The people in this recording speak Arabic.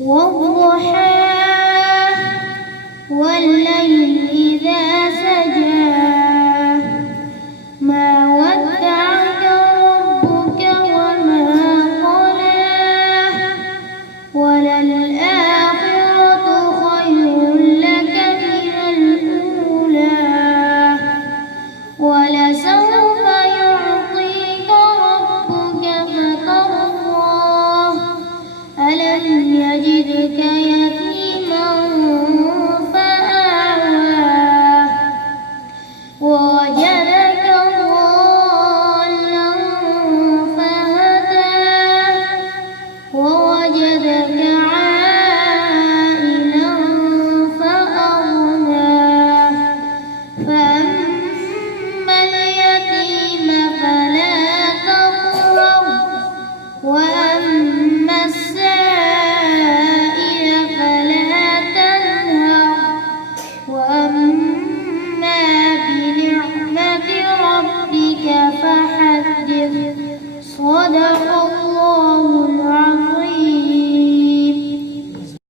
والضحى والليل إذا سجى ما ودعك ربك وما قلى وللآخرة خير لك من الأولى ولسوف يعطيك ربك فترضى ألم يجدك